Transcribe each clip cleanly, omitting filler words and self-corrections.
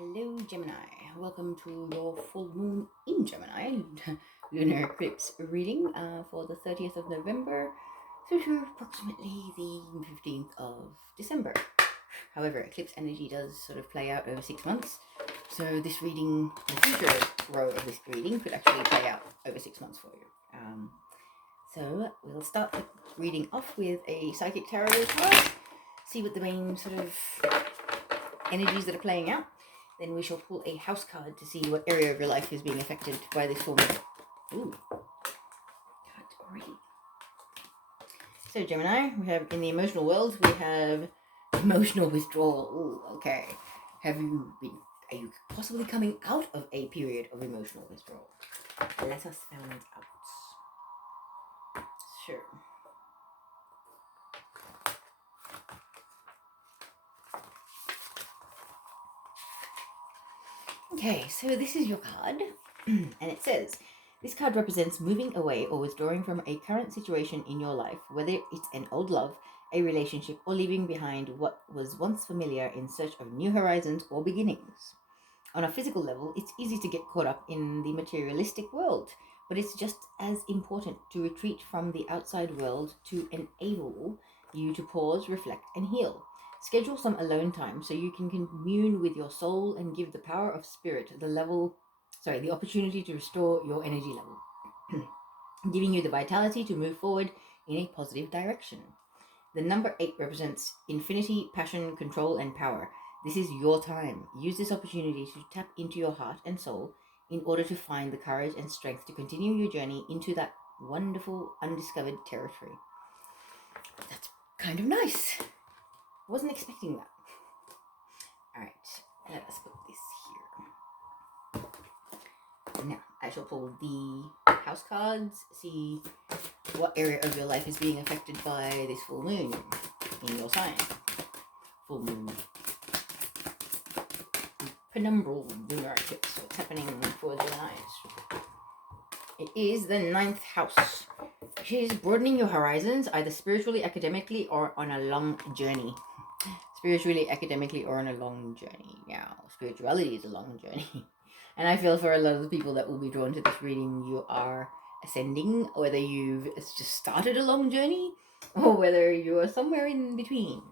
Hello Gemini, welcome to your full moon in Gemini lunar eclipse reading for the 30th of November through to approximately the 15th of December. However, eclipse energy does sort of play out over 6 months, so this reading, the future row of this reading could actually play out over 6 months for you. So we'll start the reading off with a psychic tarot card, see what the main sort of energies that are playing out. Then we shall pull a house card to see what area of your life is being affected by this full moon. Ooh, cards already. So Gemini, we have in the emotional world, we have emotional withdrawal. Ooh, okay. Are you possibly coming out of a period of emotional withdrawal? Let us find out. Sure. Okay, so this is your card, and it says, this card represents moving away or withdrawing from a current situation in your life, whether it's an old love, a relationship, or leaving behind what was once familiar in search of new horizons or beginnings. On a physical level, it's easy to get caught up in the materialistic world, but it's just as important to retreat from the outside world to enable you to pause, reflect, and heal. Schedule some alone time so you can commune with your soul and give the power of spirit the opportunity to restore your energy level, giving you the vitality to move forward in a positive direction. The number 8 represents infinity, passion, control, and power. This is your time. Use this opportunity to tap into your heart and soul in order to find the courage and strength to continue your journey into that wonderful, undiscovered territory. That's kind of nice. Wasn't expecting that. Alright, let us put this here. Now, I shall pull the house cards, see what area of your life is being affected by this full moon in your sign. Full moon. Penumbral lunar eclipse. What's happening for Gemini? It is the 9th house, which is broadening your horizons, either spiritually, academically, or on a long journey. Spiritually, academically, or on a long journey. Now, spirituality is a long journey. And I feel for a lot of the people that will be drawn to this reading, you are ascending, whether you've just started a long journey, or whether you are somewhere in between.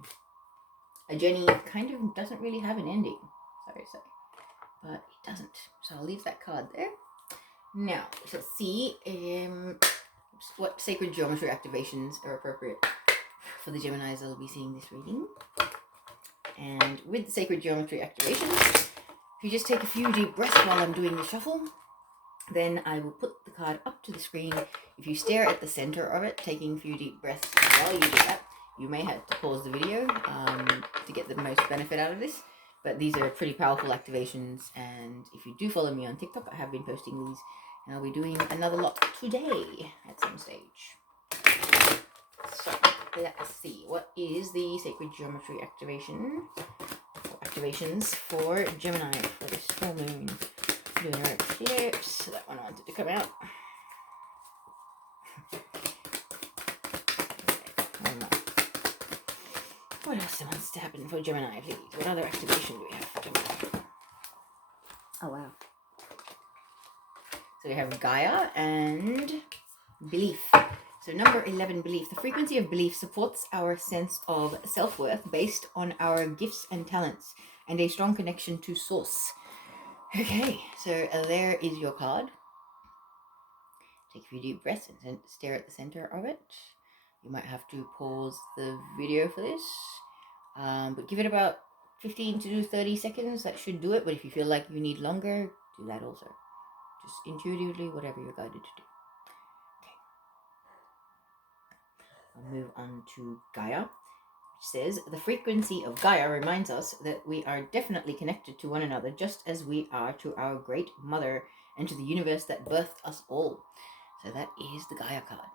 A journey kind of doesn't really have an ending, sorry to say, but it doesn't. So I'll leave that card there. Now, let's see what sacred geometry activations are appropriate for the Geminis that will be seeing this reading. And with the sacred geometry activations, if you just take a few deep breaths while I'm doing the shuffle, then I will put the card up to the screen. If you stare at the center of it, taking a few deep breaths while you do that, you may have to pause the video to get the most benefit out of this. But these are pretty powerful activations, and if you do follow me on TikTok, I have been posting these, and I'll be doing another lot today at some stage. So, let's see. What is the sacred geometry activations for Gemini for this full moon lunar eclipse? That one wanted to come out. What else wants to happen for Gemini, please? What other activation do we have for Gemini? Oh, wow. So we have Gaia and belief. So number 11, belief. The frequency of belief supports our sense of self-worth based on our gifts and talents and a strong connection to source. Okay, so there is your card. Take a few deep breaths and stare at the center of it. You might have to pause the video for this, but give it about 15 to 30 seconds. That should do it, but if you feel like you need longer, do that also. Just intuitively, whatever you're guided to do. I'll move on to Gaia, which says, the frequency of Gaia reminds us that we are definitely connected to one another, just as we are to our great mother and to the universe that birthed us all. So that is the Gaia card.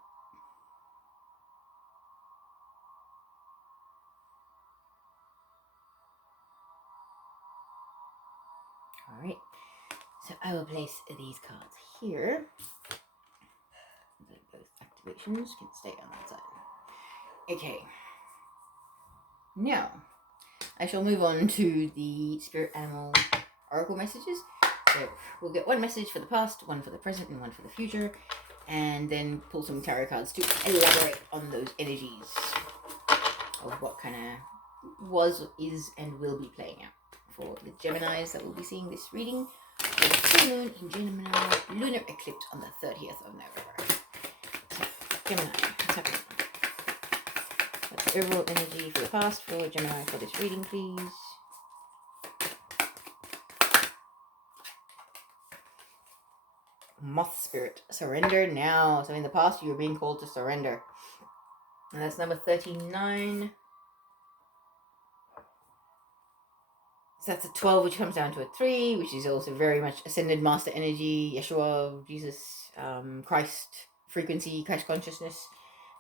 All right, so I will place these cards here. Both activations can stay on that side. Okay. Now, I shall move on to the spirit animal oracle messages. So we'll get one message for the past, one for the present, and one for the future, and then pull some tarot cards to elaborate on those energies of what kind of was, is, and will be playing out for the Geminis that will be seeing this reading for the full moon in Gemini lunar eclipse on the 30th of November. So, Gemini, what's happening? That's overall energy for the past for Gemini for this reading, please. Moth spirit, surrender now. So in the past you were being called to surrender, and that's number 39. So that's a 12, which comes down to a 3, which is also very much ascended master energy, Yeshua, Jesus, Christ frequency, Christ consciousness.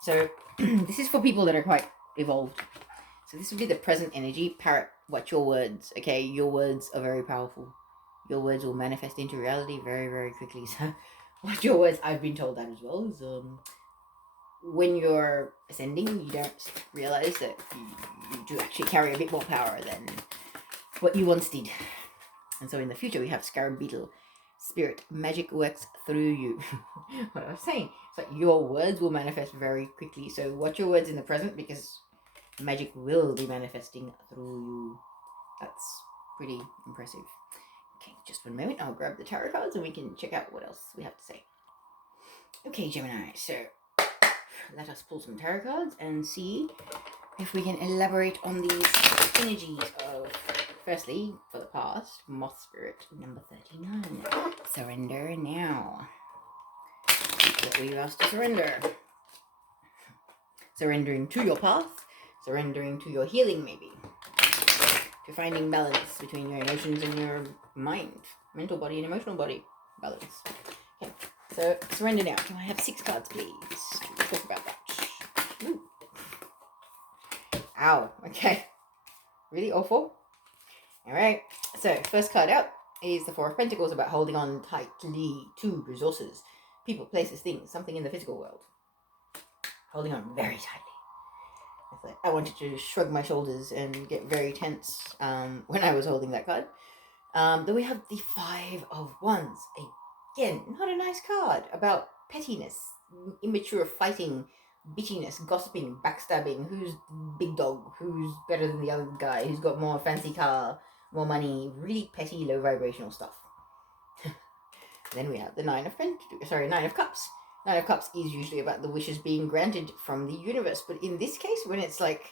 So this is for people that are quite evolved. So this would be the present energy. Parrot, watch your words. Okay, your words are very powerful. Your words will manifest into reality very, very quickly. So watch your words. I've been told that as well. Is, when you're ascending, you don't realize that you do actually carry a bit more power than what you once did. And so in the future, we have Scarab Beetle spirit. Magic works through you. What I was saying. It's like your words will manifest very quickly. So watch your words in the present, because magic will be manifesting through you. That's pretty impressive. Okay, just one moment. I'll grab the tarot cards and we can check out what else we have to say. Okay, Gemini. So let us pull some tarot cards and see if we can elaborate on these energies of, firstly, for the past, Moth Spirit, number 39. Surrender now. What were you asked to surrender? Surrendering to your path, surrendering to your healing, maybe. To finding balance between your emotions and your mind, mental body and emotional body balance. Okay, so surrender now. Can I have 6 cards, please? Let's talk about that. Ooh. Ow, okay. Really awful? Alright, so first card out is the Four of Pentacles, about holding on tightly to resources, people, places, things, something in the physical world. Holding on very tightly. I wanted to shrug my shoulders and get very tense when I was holding that card. Then we have the Five of Wands. Again, not a nice card. About pettiness, immature fighting, bitchiness, gossiping, backstabbing. Who's big dog? Who's better than the other guy? Who's got more fancy car, more money? Really petty, low vibrational stuff. Then we have the Nine of Cups. Nine of Cups is usually about the wishes being granted from the universe. But in this case, when it's like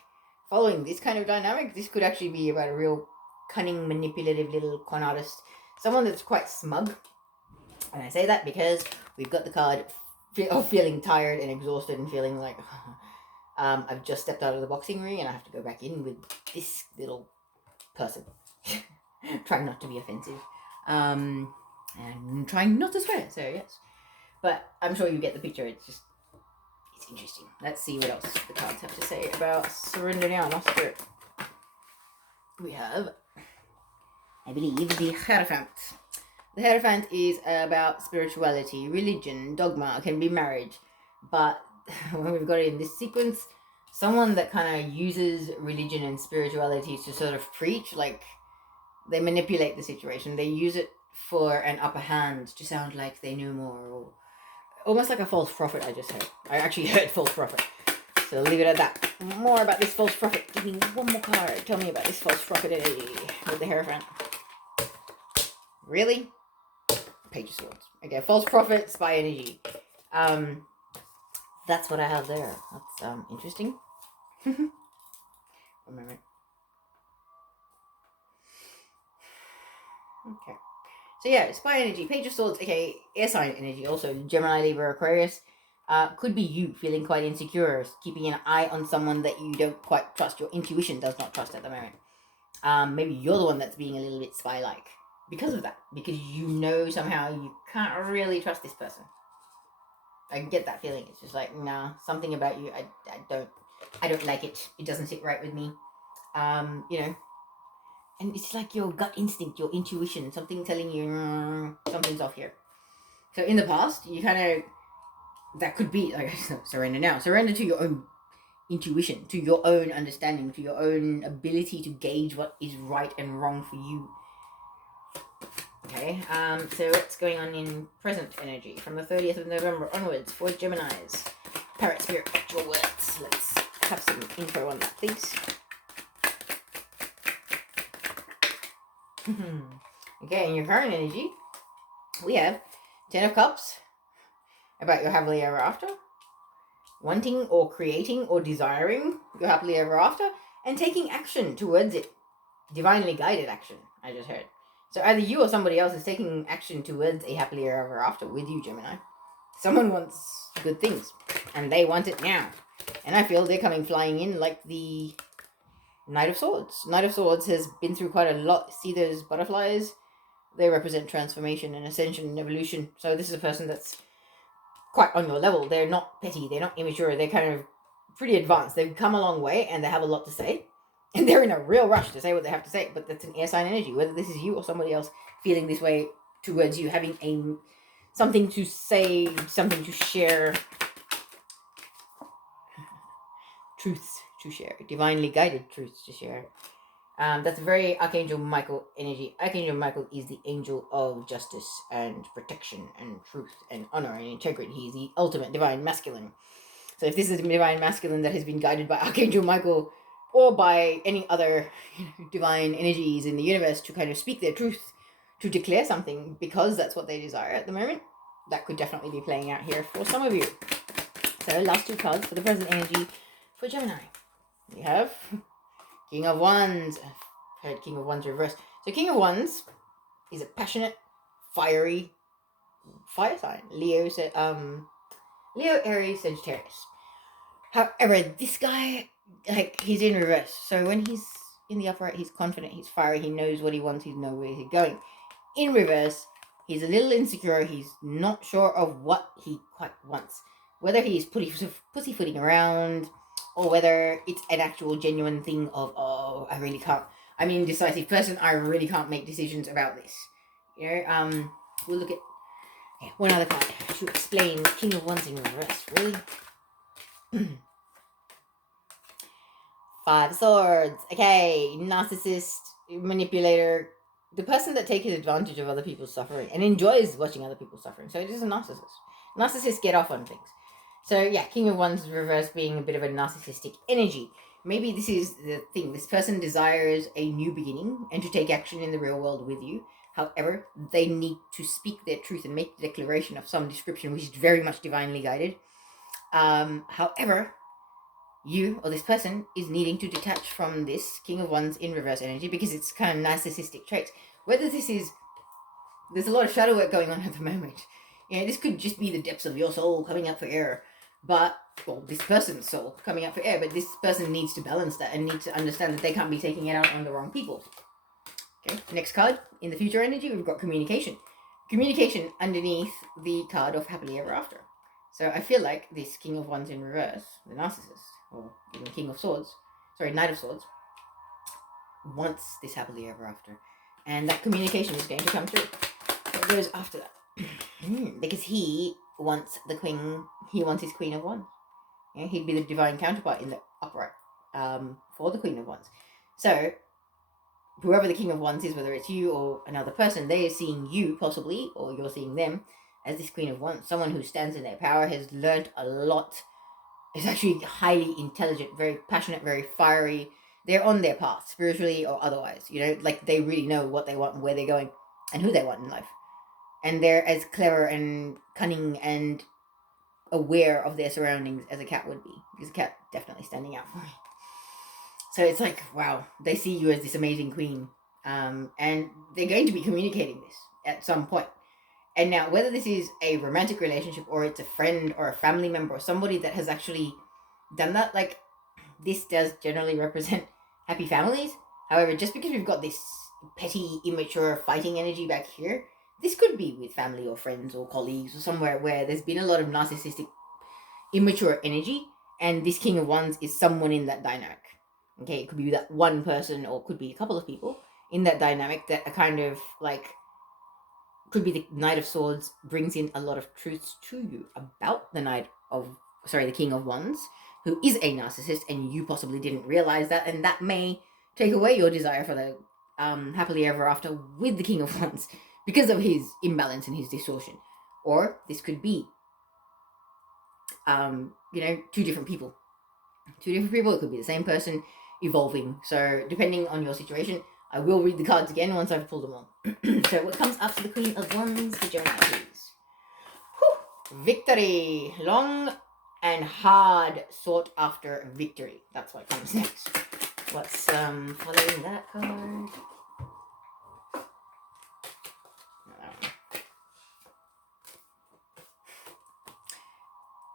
following this kind of dynamic, this could actually be about a real cunning, manipulative little con artist. Someone that's quite smug. And I say that because we've got the card of feeling tired and exhausted and feeling like I've just stepped out of the boxing ring and I have to go back in with this little person. Trying not to be offensive. And trying not to swear. So yes. But I'm sure you get the picture. It's interesting. Let's see what else the cards have to say about surrender now, not spirit. We have, I believe, the Hierophant. The Hierophant is about spirituality, religion, dogma, can be marriage. But when we've got it in this sequence, someone that kind of uses religion and spirituality to sort of preach, like they manipulate the situation. They use it for an upper hand to sound like they know more, or almost like a false prophet. I just heard. I actually heard false prophet. So I'll leave it at that. More about this false prophet. Give me one more card. Tell me about this false prophet with the Hierophant. Really? Page of Swords. Okay, false prophet, spy energy. That's what I have there. That's interesting. One moment. Okay. So yeah, spy energy, Page of Swords, okay, air sign energy, also Gemini, Libra, Aquarius. Could be you feeling quite insecure, keeping an eye on someone that you don't quite trust. Your intuition does not trust at the moment. Maybe you're the one that's being a little bit spy-like because of that. Because you know somehow you can't really trust this person. I get that feeling. It's just like, nah, something about you, I don't like it. It doesn't sit right with me. You know. And it's like your gut instinct, your intuition, something telling you something's off here. So in the past, you kind of, that could be, like, surrender now. Surrender to your own intuition, to your own understanding, to your own ability to gauge what is right and wrong for you. Okay, so what's going on in present energy from the 30th of November onwards for Geminis? Parrot Spirit, actual words. Let's have some info on that, please. Okay, in your current energy, we have 10 of Cups, about your happily ever after, wanting or creating or desiring your happily ever after, and taking action towards it. Divinely guided action, I just heard. So either you or somebody else is taking action towards a happily ever after with you, Gemini. Someone wants good things, and they want it now. And I feel they're coming flying in like the Knight of Swords. Knight of Swords has been through quite a lot. See those butterflies? They represent transformation and ascension and evolution. So this is a person that's quite on your level. They're not petty. They're not immature. They're kind of pretty advanced. They've come a long way, and they have a lot to say. And they're in a real rush to say what they have to say. But that's an air sign energy. Whether this is you or somebody else feeling this way towards you, having something to say, something to share, truths to share, divinely guided truths to share. That's very Archangel Michael energy. Archangel Michael is the angel of justice and protection and truth and honor and integrity. He's the ultimate divine masculine. So if this is a divine masculine that has been guided by Archangel Michael or by any other divine energies in the universe to kind of speak their truth, to declare something because that's what they desire at the moment, that could definitely be playing out here for some of you. So last two cards for the present energy for Gemini. We have King of Wands. I've heard King of Wands reverse. So King of Wands is a passionate, fiery fire sign. Leo, Aries, Sagittarius. However, this guy, he's in reverse. So when he's in the upright, he's confident, he's fiery, he knows what he wants, he knows where he's going. In reverse, he's a little insecure, he's not sure of what he quite wants. Whether he's pussyfooting around, or whether it's an actual genuine thing of, oh, I really can't. I'm an indecisive person, I really can't make decisions about this. We'll look at one other card to explain King of Wands in reverse, really. 5 Swords. Okay, narcissist, manipulator, the person that takes advantage of other people's suffering and enjoys watching other people suffering. So it is a narcissist. Narcissists get off on things. So yeah, King of Wands reverse being a bit of a narcissistic energy. Maybe this is the thing. This person desires a new beginning and to take action in the real world with you. However, they need to speak their truth and make the declaration of some description, which is very much divinely guided. However, you or this person is needing to detach from this King of Wands in reverse energy because it's kind of narcissistic traits. Whether this is, there's a lot of shadow work going on at the moment. This could just be the depths of your soul coming up for air. But, well, this person's soul coming up for air, but this person needs to balance that and needs to understand that they can't be taking it out on the wrong people. Okay, next card, in the future energy, we've got communication. Communication underneath the card of happily ever after. So I feel like this King of Wands in reverse, the narcissist, or even Knight of Swords, wants this happily ever after. And that communication is going to come through. What goes after that? Because he wants his Queen of Wands. He'd be the divine counterpart in the upright for the Queen of Wands. So whoever the King of Wands is, whether it's you or another person, they are seeing you possibly, or you're seeing them as this Queen of Wands. Someone who stands in their power, has learned a lot, is actually highly intelligent, very passionate, very fiery. They're on their path, spiritually or otherwise. They really know what they want and where they're going and who they want in life. And they're as clever and cunning and aware of their surroundings as a cat would be. Because a cat definitely standing out for me. So it's like, wow, they see you as this amazing queen. And they're going to be communicating this at some point. And now, whether this is a romantic relationship or it's a friend or a family member or somebody that has actually done that, this does generally represent happy families. However, just because we've got this petty, immature, fighting energy back here, this could be with family or friends or colleagues or somewhere where there's been a lot of narcissistic, immature energy, and this King of Wands is someone in that dynamic. Okay, it could be that one person or it could be a couple of people in that dynamic that are kind of could be the Knight of Swords brings in a lot of truths to you about the King of Wands, who is a narcissist, and you possibly didn't realize that, and that may take away your desire for the happily ever after with the King of Wands, because of his imbalance and his distortion. Or this could be, two different people. Two different people, it could be the same person evolving. So depending on your situation, I will read the cards again once I've pulled them all. So what comes after the Queen of Wands, the Gemini, please? Whew. Victory. Long and hard sought after victory. That's what comes next. What's following that card?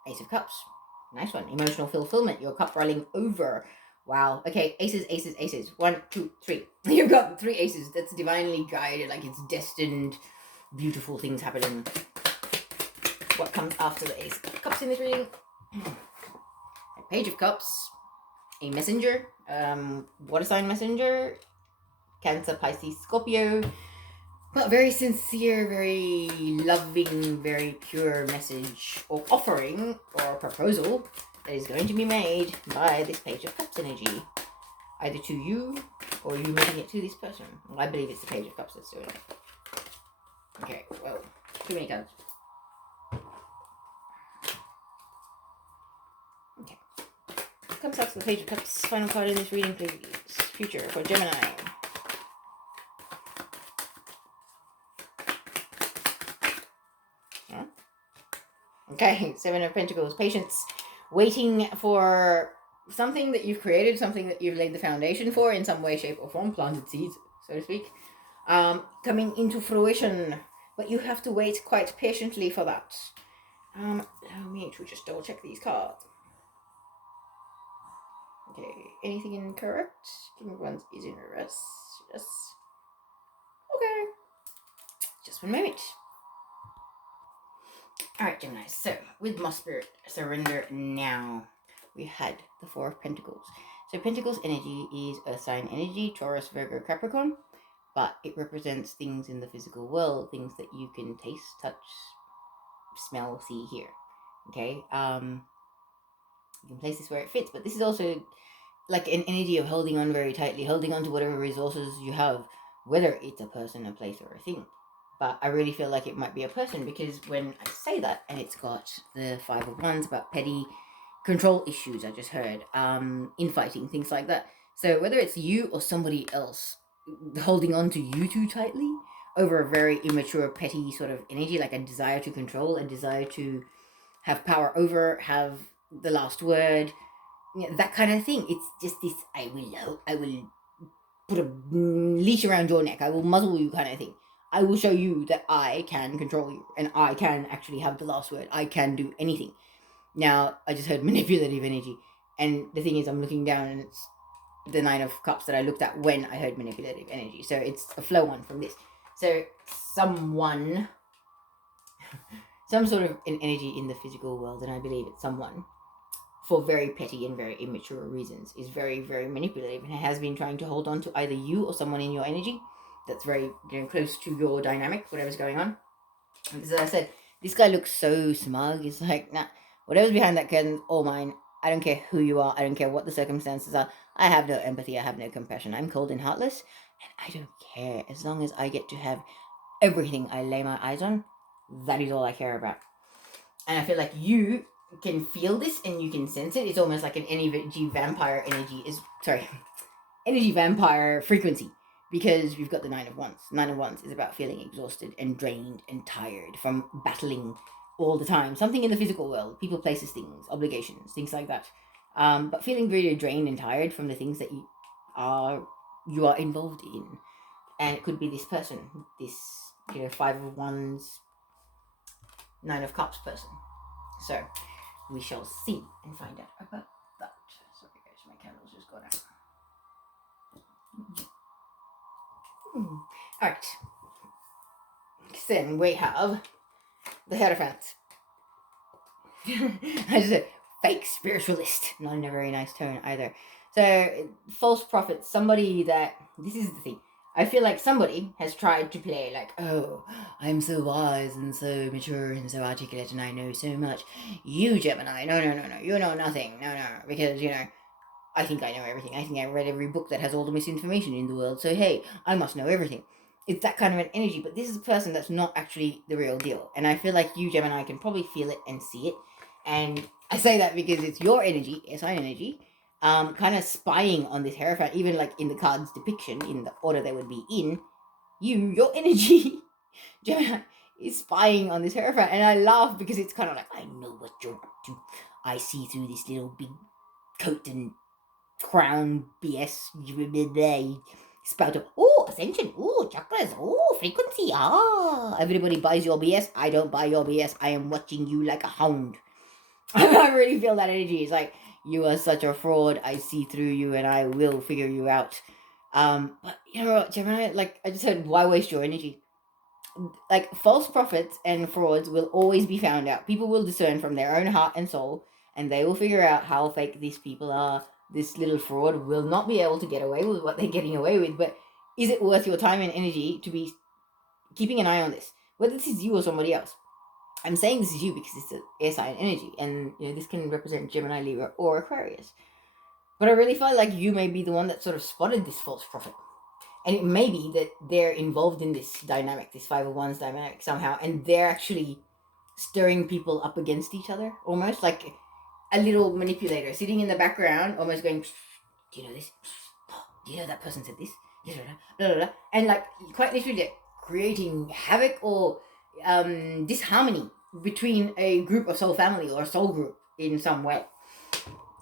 Ace of Cups. Nice one. Emotional fulfillment. Your cup running over. Wow. Okay. Aces, aces, aces. 1, 2, 3. You've got 3 aces. That's divinely guided. Like it's destined. Beautiful things happening. What comes after the Ace of Cups in this reading? A Page of Cups. A messenger. Water sign messenger. Cancer, Pisces, Scorpio. But very sincere, very loving, very pure message or offering or proposal that is going to be made by this Page of Cups energy. Either to you or you making it to this person. Well, I believe it's the Page of Cups that's doing it. Okay, well, too many cards. Okay. What comes after the Page of Cups? Final card in this reading, please. Future for Gemini. Okay, 7 of Pentacles. Patience. Waiting for something that you've created, something that you've laid the foundation for in some way, shape, or form. Planted seeds, so to speak. Coming into fruition. But you have to wait quite patiently for that. Allow me to just double check these cards. Okay, anything incorrect? King of Wands is in reverse. Yes. Okay. Just one moment. Alright, Gemini, so with Moss Spirit, surrender now. We had the 4 of Pentacles. So Pentacles energy is Earth sign energy, Taurus, Virgo, Capricorn, but it represents things in the physical world, things that you can taste, touch, smell, see, hear. Okay? You can place this where it fits, but this is also like an energy of holding on very tightly, holding on to whatever resources you have, whether it's a person, a place, or a thing. But I really feel like it might be a person, because when I say that, and it's got the 5 of Wands about petty control issues, I just heard, infighting, things like that. So whether it's you or somebody else holding on to you too tightly over a very immature, petty sort of energy, like a desire to control, a desire to have power over, have the last word, that kind of thing. It's just this, I will put a leash around your neck, I will muzzle you kind of thing. I will show you that I can control you, and I can actually have the last word. I can do anything. Now, I just heard manipulative energy, and the thing is, I'm looking down, and it's the 9 of Cups that I looked at when I heard manipulative energy. So it's a flow on from this. So someone, some sort of an energy in the physical world, and I believe it's someone, for very petty and very immature reasons, is very, very manipulative, and has been trying to hold on to either you or someone in your energy that's very close to your dynamic, whatever's going on. And as I said, this guy looks so smug. He's like, nah, whatever's behind that curtain, all mine. I don't care who you are. I don't care what the circumstances are. I have no empathy. I have no compassion. I'm cold and heartless, and I don't care. As long as I get to have everything I lay my eyes on, that is all I care about. And I feel like you can feel this and you can sense it. It's almost like an energy vampire energy vampire frequency. Because we've got the 9 of Wands. 9 of Wands is about feeling exhausted and drained and tired from battling all the time. Something in the physical world. People, places, things, obligations, things like that. But feeling really drained and tired from the things that you are involved in. And it could be this person. This, 5 of Wands, 9 of Cups person. So, we shall see and find out about that. Sorry guys, my candles just got out. Alright. Then we have the Hierophant. I just said fake spiritualist. Not in a very nice tone either. So, false prophet. Somebody that, this is the thing. I feel like somebody has tried to play like, oh, I'm so wise and so mature and so articulate and I know so much. You, Gemini, no, you know nothing. No, because, I think I know everything. I think I read every book that has all the misinformation in the world. So, hey, I must know everything. It's that kind of an energy, but this is a person that's not actually the real deal. And I feel like you, Gemini, can probably feel it and see it. And I say that because it's your energy, sign energy, kind of spying on this Hierophant, even like in the card's depiction, in the order they would be in, your energy, Gemini, is spying on this Hierophant. And I laugh because it's kind of like, I know what you're up to. I see through this little big coat and crown BS. Spout of, oh, ascension, oh, chakras, oh, frequency, everybody buys your BS. I don't buy your BS. I am watching you like a hound. I really feel that energy. It's like, you are such a fraud. I see through you and I will figure you out. But you know what, Gemini, like I just said, why waste your energy? Like, false prophets and frauds will always be found out. People will discern from their own heart and soul, and they will figure out how fake these people are. This little fraud will not be able to get away with what they're getting away with, but is it worth your time and energy to be keeping an eye on this? Whether this is you or somebody else. I'm saying this is you because it's an air sign energy, and this can represent Gemini, Libra, or Aquarius. But I really feel like you may be the one that sort of spotted this false prophet. And it may be that they're involved in this dynamic, this 5 of Wands dynamic somehow, and they're actually stirring people up against each other, almost like a little manipulator sitting in the background, almost going, do you know this? Do you know that person said this? Blah, blah, blah. And like, quite literally creating havoc or disharmony between a group of soul family or a soul group in some way.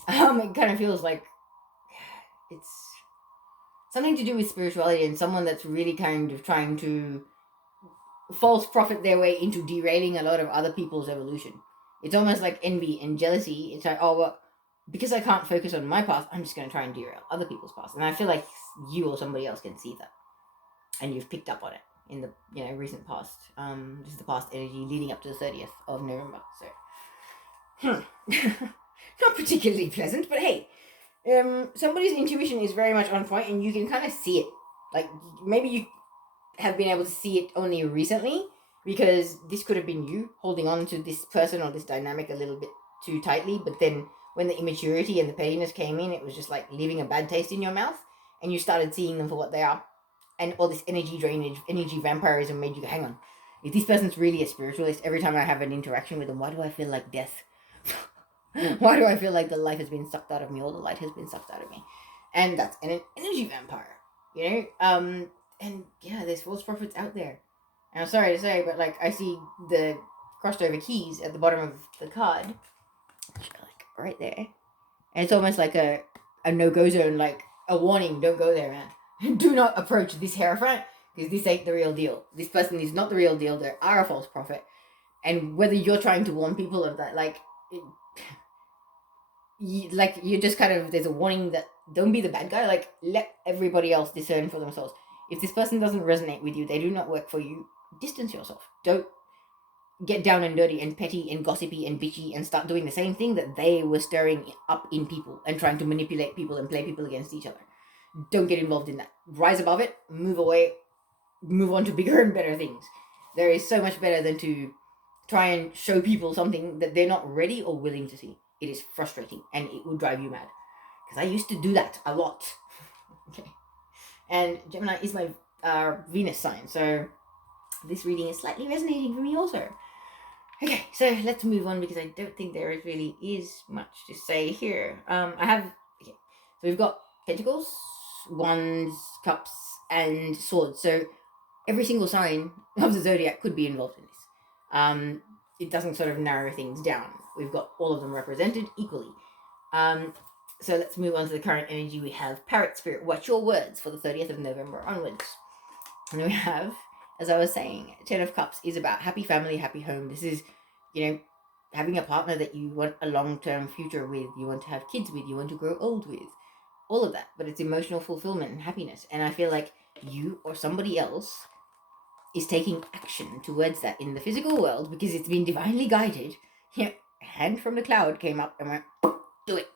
It kind of feels like it's something to do with spirituality and someone that's really kind of trying to false prophet their way into derailing a lot of other people's evolution. It's almost like envy and jealousy. It's like, oh, well, because I can't focus on my path, I'm just going to try and derail other people's paths. And I feel like you or somebody else can see that. And you've picked up on it in the recent past. This is the past energy leading up to the 30th of November. So, not particularly pleasant, but hey, somebody's intuition is very much on point, and you can kind of see it. Like, maybe you have been able to see it only recently, because this could have been you holding on to this person or this dynamic a little bit too tightly, but then when the immaturity and the pettiness came in, it was just like leaving a bad taste in your mouth, and you started seeing them for what they are. And all this energy drainage, energy vampirism made you go, hang on, if this person's really a spiritualist, every time I have an interaction with them, why do I feel like death? Why do I feel like the life has been sucked out of me, or the light has been sucked out of me? And that's an energy vampire, And yeah, there's false prophets out there. And I'm sorry to say, but like, I see the crossed over keys at the bottom of the card, like right there. And it's almost like a no-go zone, like a warning, don't go there, man. Do not approach this Hierophant, because this ain't the real deal. This person is not the real deal. They are a false prophet. And whether you're trying to warn people of that, you're just kind of, there's a warning that don't be the bad guy. Like, let everybody else discern for themselves. If this person doesn't resonate with you, they do not work for you, distance yourself. Don't get down and dirty and petty and gossipy and bitchy and start doing the same thing that they were stirring up in people and trying to manipulate people and play people against each other. Don't get involved in that. Rise above it, move away, move on to bigger and better things. There is so much better than to try and show people something that they're not ready or willing to see. It is frustrating and it will drive you mad. Because I used to do that a lot. Okay. And Gemini is my Venus sign, so this reading is slightly resonating for me also. Okay, so let's move on, because I don't think there really is much to say here. So we've got Pentacles, Wands, Cups, and Swords. So every single sign of the zodiac could be involved in this. It doesn't sort of narrow things down. We've got all of them represented equally. So let's move on to the current energy. We have Parrot Spirit, watch your words for the 30th of November onwards. And we have, as I was saying, 10 of Cups is about happy family, happy home. This is, having a partner that you want a long-term future with, you want to have kids with, you want to grow old with, all of that. But it's emotional fulfillment and happiness. And I feel like you or somebody else is taking action towards that in the physical world, because it's been divinely guided. A hand from the cloud came up and went, do it.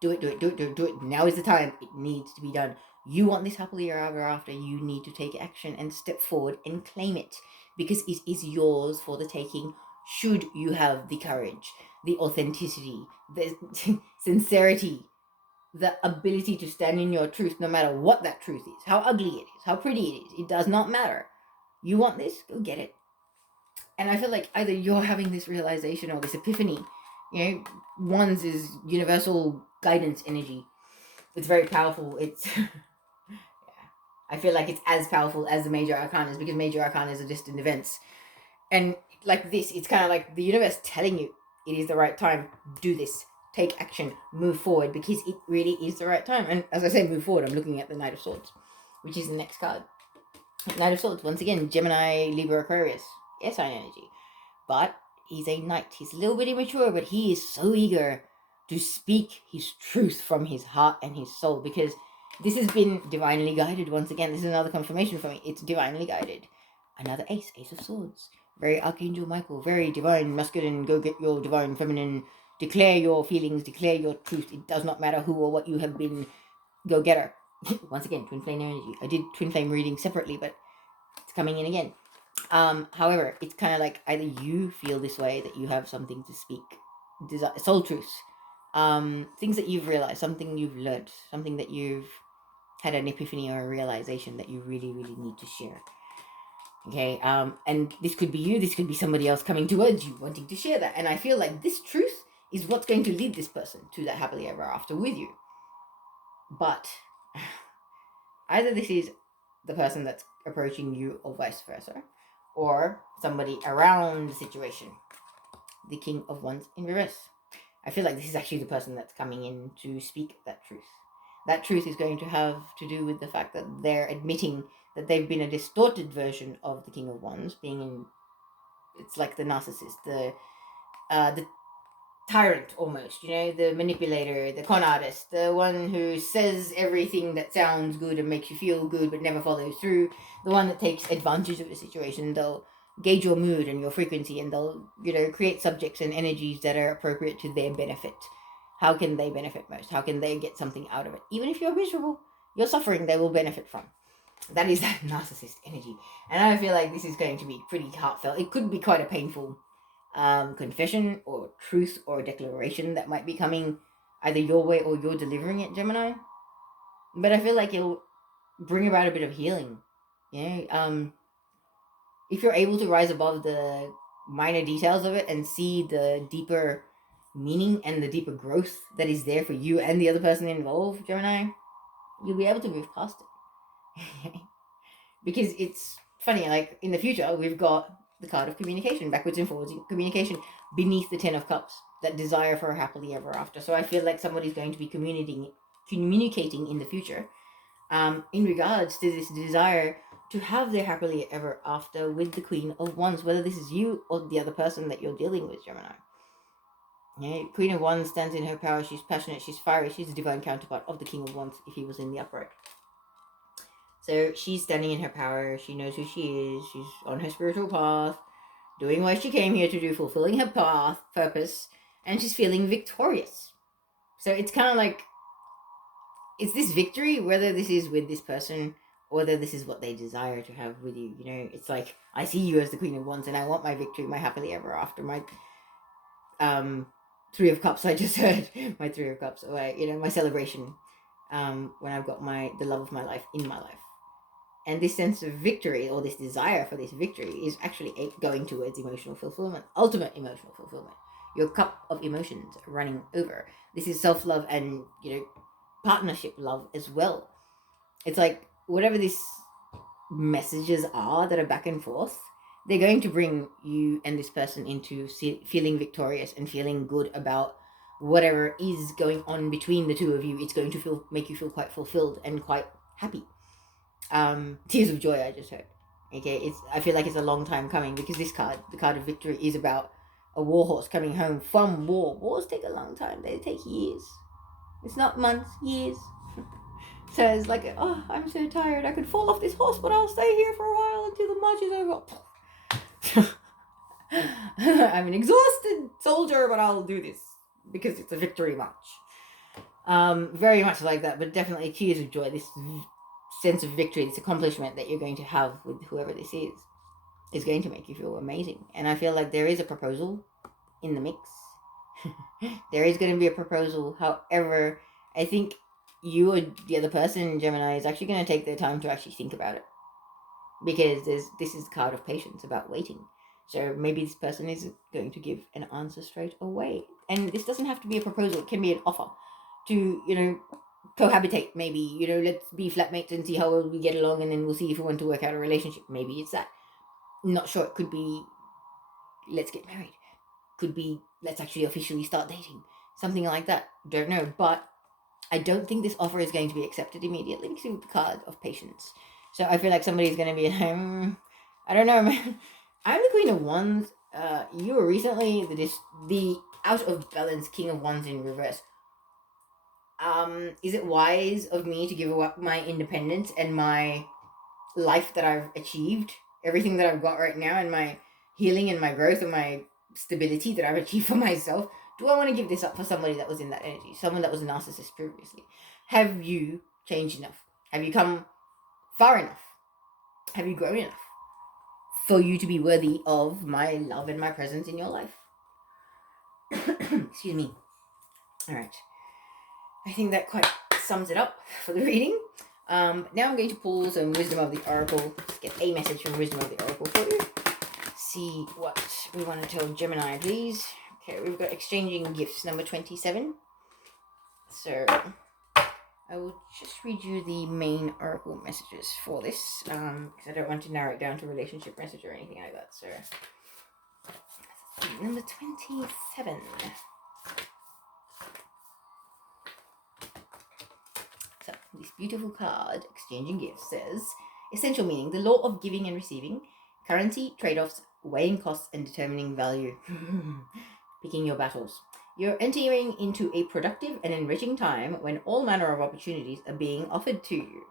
do it. Now is the time. It needs to be done. You want this happily ever after. You need to take action and step forward and claim it, because it is yours for the taking, should you have the courage, the authenticity, the sincerity the ability to stand in your truth, no matter what that truth is, how ugly it is, how pretty it is. It does not matter. You want this, go get it. And I feel like either you're having this realization or this epiphany. One's is universal guidance energy. It's very powerful. It's yeah. I feel like it's as powerful as the major arcanas, because major arcanas are distant events. And like this, it's kind of like the universe telling you it is the right time. Do this. Take action. Move forward, because it really is the right time. And as I say, move forward, I'm looking at the Knight of Swords, which is the next card. Knight of Swords, once again, Gemini, Libra, Aquarius. Air sign energy. But he's a knight. He's a little bit immature, but he is so eager to speak his truth from his heart and his soul, because this has been divinely guided. Once again, this is another confirmation for me. It's divinely guided. Another ace of swords. Very Archangel Michael, very divine, masculine. Go get your divine feminine. Declare your feelings, declare your truth. It does not matter who or what you have been. Go get her. Once again, twin flame energy. I did twin flame reading separately, but it's coming in again. However, it's kind of like either you feel this way, that you have something to speak, soul truths, things that you've realized, something you've learned, something that you've had an epiphany or a realization that you really, really need to share. Okay, and this could be you, this could be somebody else coming towards you, wanting to share that. And I feel like this truth is what's going to lead this person to that happily ever after with you. But either this is the person that's approaching you or vice versa, or somebody around the situation. The King of Wands in reverse. I feel like this is actually the person that's coming in to speak that truth. That truth is going to have to do with the fact that they're admitting that they've been a distorted version of the King of Wands, being in, it's like the narcissist, the tyrant almost, the manipulator, the con artist, the one who says everything that sounds good and makes you feel good but never follows through, the one that takes advantage of the situation. They'll gauge your mood and your frequency, and they'll, create subjects and energies that are appropriate to their benefit. How can they benefit most? How can they get something out of it? Even if you're miserable, you're suffering, they will benefit from. That is that narcissist energy. And I feel like this is going to be pretty heartfelt. It could be quite a painful confession or truth or declaration that might be coming either your way or you're delivering it, Gemini. But I feel like it'll bring about a bit of healing. If you're able to rise above the minor details of it and see the deeper meaning and the deeper growth that is there for you and the other person involved, Gemini, you'll be able to move past it. Because it's funny, like in the future, we've got the card of communication, backwards and forwards communication, beneath the 10 of Cups, that desire for a happily ever after. So I feel like somebody's going to be communicating in the future in regards to this desire to have their happily ever after with the Queen of Wands, whether this is you or the other person that you're dealing with, Gemini. Queen of Wands stands in her power. She's passionate, she's fiery, she's a divine counterpart of the King of Wands if he was in the upright. So she's standing in her power. She knows who she is. She's on her spiritual path, doing what she came here to do, fulfilling her purpose, and she's feeling victorious. So it's kind of like, it's this victory, whether this is with this person or whether this is what they desire to have with you. It's like, I see you as the Queen of Wands, and I want my victory, my happily ever after, my Three of Cups. I just heard my Three of Cups, or my celebration, when I've got the love of my life in my life. And this sense of victory, or this desire for this victory, is actually going towards emotional fulfillment, ultimate emotional fulfillment. Your cup of emotions running over. This is self-love and, partnership love as well. It's like, whatever these messages are that are back and forth, they're going to bring you and this person into feeling victorious and feeling good about whatever is going on between the two of you. It's going to make you feel quite fulfilled and quite happy. Tears of joy, I just heard. Okay, I feel like it's a long time coming, because this card, the card of victory, is about a warhorse coming home from war. Wars take a long time. They take years. It's not months, years. So it's like, oh, I'm so tired. I could fall off this horse, but I'll stay here for a while until the march is over. I'm an exhausted soldier, but I'll do this because it's a victory march. Very much like that, but definitely tears of joy. This sense of victory, this accomplishment that you're going to have with whoever this is going to make you feel amazing. And I feel like there is a proposal in the mix. There is going to be a proposal. However, I think you or the other person, Gemini, is actually going to take their time to actually think about it. Because this is the card of patience, about waiting. So maybe this person isn't going to give an answer straight away. And this doesn't have to be a proposal. It can be an offer to, cohabitate. Maybe, let's be flatmates and see how well we get along, and then we'll see if we want to work out a relationship. Maybe it's that. Not sure. It could be, let's get married. Could be, let's actually officially start dating. Something like that. Don't know. But I don't think this offer is going to be accepted immediately because of the card of patience. So I feel like somebody's going to be I don't know, man. I'm the Queen of Wands. You were recently the out of balance King of Wands in reverse. Is it wise of me to give up my independence and my life that I've achieved, everything that I've got right now, and my healing and my growth and my stability that I've achieved for myself? Do I want to give this up for somebody that was in that energy, someone that was a narcissist previously? Have you changed enough? Have you come far enough? Have you grown enough for you to be worthy of my love and my presence in your life? Excuse me. All right. I think that quite sums it up for the reading. Now I'm going to pull some Wisdom of the Oracle. Get a message from Wisdom of the Oracle for you. See what we want to tell Gemini, please. Okay, we've got exchanging gifts, number 27. So I will just read you the main oracle messages for this, because I don't want to narrow it down to relationship message or anything like that. So number 27. So this beautiful card, exchanging gifts, says essential meaning: the law of giving and receiving, currency, trade-offs, weighing costs, and determining value. Picking your battles. You're entering into a productive and enriching time when all manner of opportunities are being offered to you.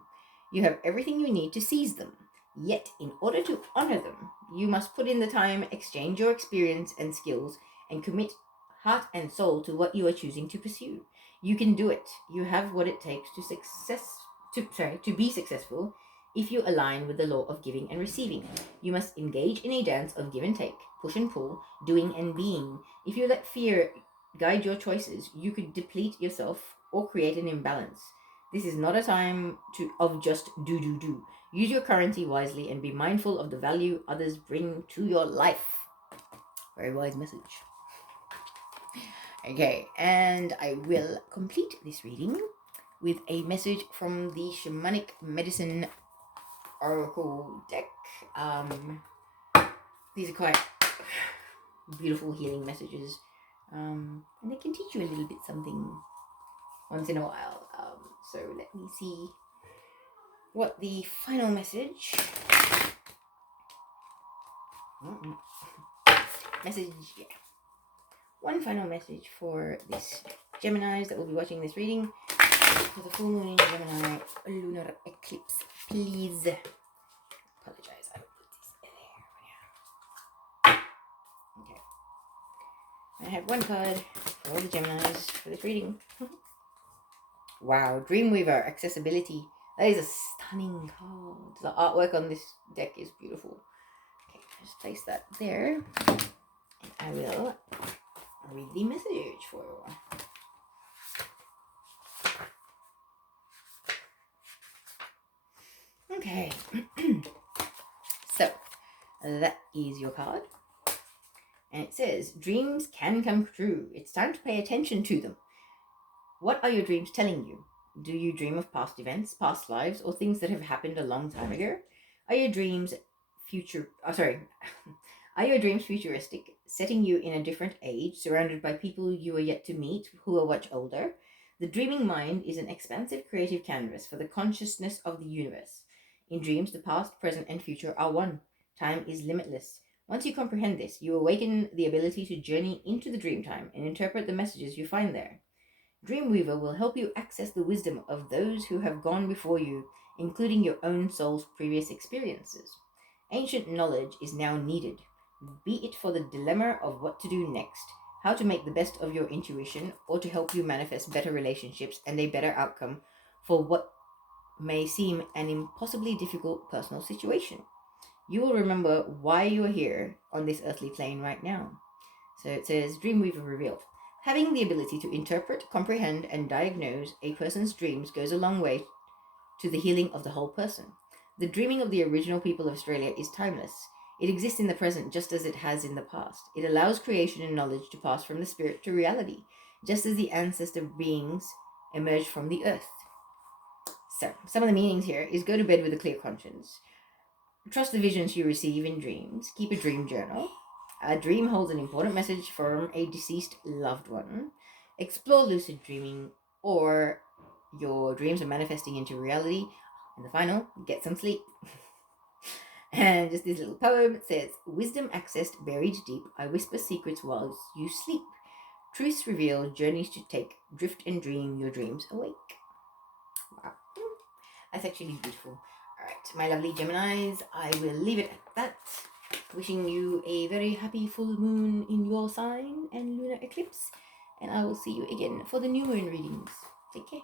You have everything you need to seize them. Yet, in order to honor them, you must put in the time, exchange your experience and skills, and commit heart and soul to what you are choosing to pursue. You can do it. You have what it takes to be successful if you align with the law of giving and receiving. You must engage in a dance of give and take, push and pull, doing and being. If you let fear guide your choices, you could deplete yourself or create an imbalance. This is not a time of just do. Use your currency wisely and be mindful of the value others bring to your life. Very wise message. Okay, and I will complete this reading with a message from the Shamanic Medicine Oracle deck. These are quite beautiful healing messages, and they can teach you a little bit something once in a while. So let me see what the final message one final message for this Geminis that will be watching this reading for the full moon in Gemini lunar eclipse, please. Apologize, I will put this in there. Okay, I have one card for all the Geminis for this reading. Wow, Dreamweaver, accessibility. That is a stunning card. The artwork on this deck is beautiful. Okay, just place that there. And I will read the message for you. Okay. So, that is your card. And it says, dreams can come true. It's time to pay attention to them. What are your dreams telling you? Do you dream of past events, past lives, or things that have happened a long time ago? Are your dreams Are your dreams futuristic, setting you in a different age, surrounded by people you are yet to meet who are much older? The dreaming mind is an expansive creative canvas for the consciousness of the universe. In dreams, the past, present, and future are one. Time is limitless. Once you comprehend this, you awaken the ability to journey into the dream time and interpret the messages you find there. Dreamweaver will help you access the wisdom of those who have gone before you, including your own soul's previous experiences. Ancient knowledge is now needed, be it for the dilemma of what to do next, how to make the best of your intuition, or to help you manifest better relationships and a better outcome for what may seem an impossibly difficult personal situation. You will remember why you are here on this earthly plane right now. So it says, Dreamweaver revealed. Having the ability to interpret, comprehend, and diagnose a person's dreams goes a long way to the healing of the whole person. The dreaming of the original people of Australia is timeless. It exists in the present just as it has in the past. It allows creation and knowledge to pass from the spirit to reality, just as the ancestor beings emerge from the earth. So, some of the meanings here is go to bed with a clear conscience. Trust the visions you receive in dreams. Keep a dream journal. A dream holds an important message from a deceased loved one. Explore lucid dreaming, or your dreams are manifesting into reality. And the final, get some sleep. And just this little poem, it says, wisdom accessed, buried deep, I whisper secrets while you sleep. Truths revealed, journeys to take, drift and dream your dreams awake. Wow. That's actually beautiful. Alright, my lovely Geminis, I will leave it at that. Wishing you a very happy full moon in your sign and lunar eclipse. And I will see you again for the new moon readings. Take care.